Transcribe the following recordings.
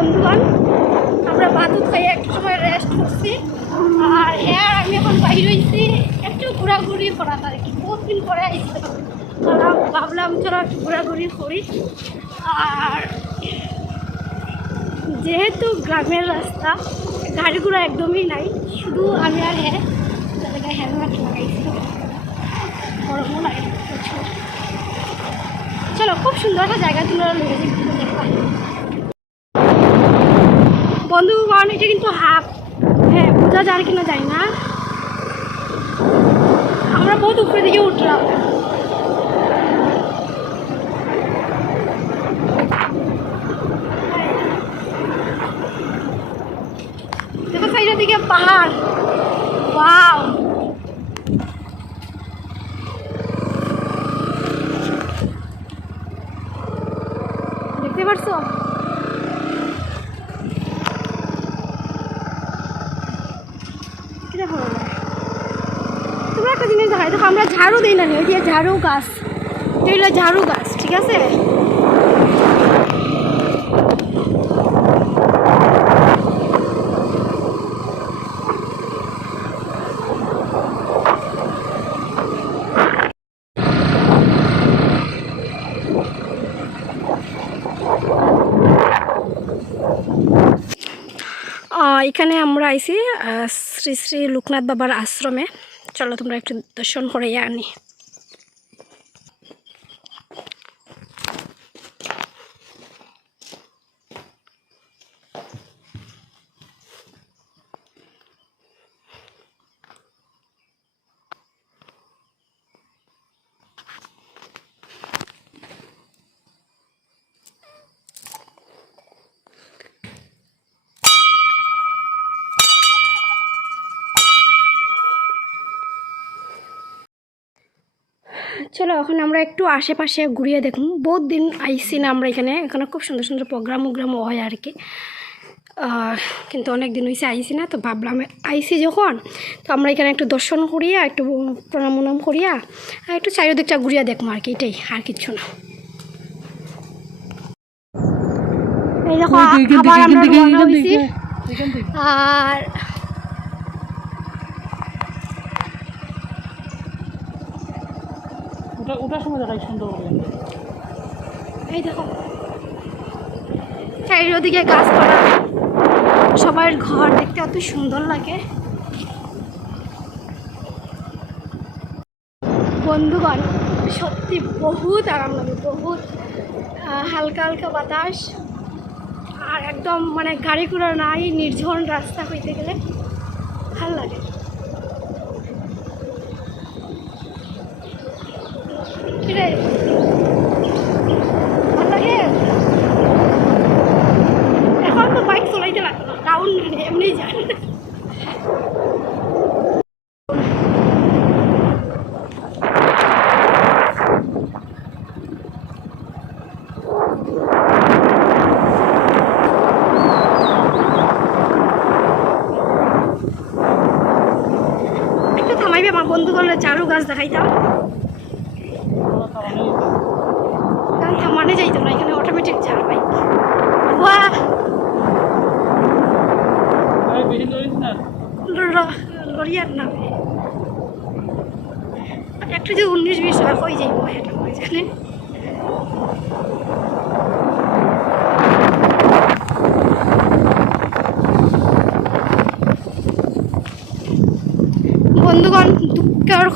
বন্ধুগণ, আমরা বাতুত খাই একটু সময় রেস্ট করছি। আর হ্যাঁ আমি এখন বাইর হয়েছি। একটু ঘোরাঘুরি করা আর কি। বহুত দিন পরে আইসি ভাবলাম, চলো একটু ঘোরাঘুরি করি। আর যেহেতু গ্রামের রাস্তা গাড়ি ঘোড়া একদমই নাই। শুধু আমি আর হ্যাঁ জায়গায় হেলমেট লাগাইছি। গরমও লাগে চলো, খুব সুন্দর একটা জায়গা তোমরা লেগেছে দেখবা বন্ধুগণ এটা কিন্তু হাফ হ্যাঁ বোঝা যায় কিনা যায় না আমরা বহুত উপরে দিকে উঠলাম দেখো সাইডের দিকে পাহাড় ওয়াও দেখতে পারছ কিরা ভালো তোমরা একটা জিনিস দেখাই, দেখো আমরা ঝাড়ু দিই না ওই ঝাড়ু গাছ। এটা ঝাড়ু গাছ, ঠিক আছে? এখানে আমরা আইসি শ্রী শ্রী লোকনাথ বাবার আশ্রমে। চলো তোমরা একটু দর্শন করে আনি। চলো এখন আমরা একটু আশেপাশে ঘুরিয়ে দেখুন। বহুত দিন আইসি না আমরা এখানে। এখানে খুব সুন্দর সুন্দর প্রোগ্রাম উগ্রাম হয় আর কি। কিন্তু অনেক দিন হয়েছে আইসি না তো ভাবলাম আইসি যখন তো আমরা এখানে একটু দর্শন করিয়া একটু প্রণাম উনাম করিয়া আর একটু চারিদিকটা ঘুরিয়া দেখব আর কি এটাই আর কিচ্ছু না। এই দেখো আবার আমরা আর ওটা ওটার সময় দেখাই, সুন্দর এই দেখো। চারিদিকে গাছপালা। সবার ঘর দেখতে এত সুন্দর লাগে। বন্ধুগণ, সত্যি বহুত আরাম লাগে, বহুত হালকা হালকা বাতাস। আর একদম মানে গাড়ি ঘোড়া নাই, নির্ঝন রাস্তা হইতে গেলে ভালো লাগে। কিরে ভালো লাগে? এখন তো বাইক চলাইতে লাগতো না। ডাউন এমনি যান একটু থামাইবে আমার বন্ধু করলে চারু গাছ দেখাইতাম। গান থামানে যাইতো না এখানে অটোমেটিক যার বাইক না লরিয়ার নামে একটু যে উনিশ বিশ হয়ে যাইব এটা হয়ে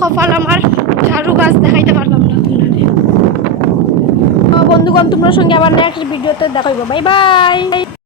কপাল আমার ঝাড়ু গাছ দেখাইতে পারলাম না বন্ধুগণ, তোমার সঙ্গে আবার নেক্সট ভিডিওতে দেখাইব বাই বাই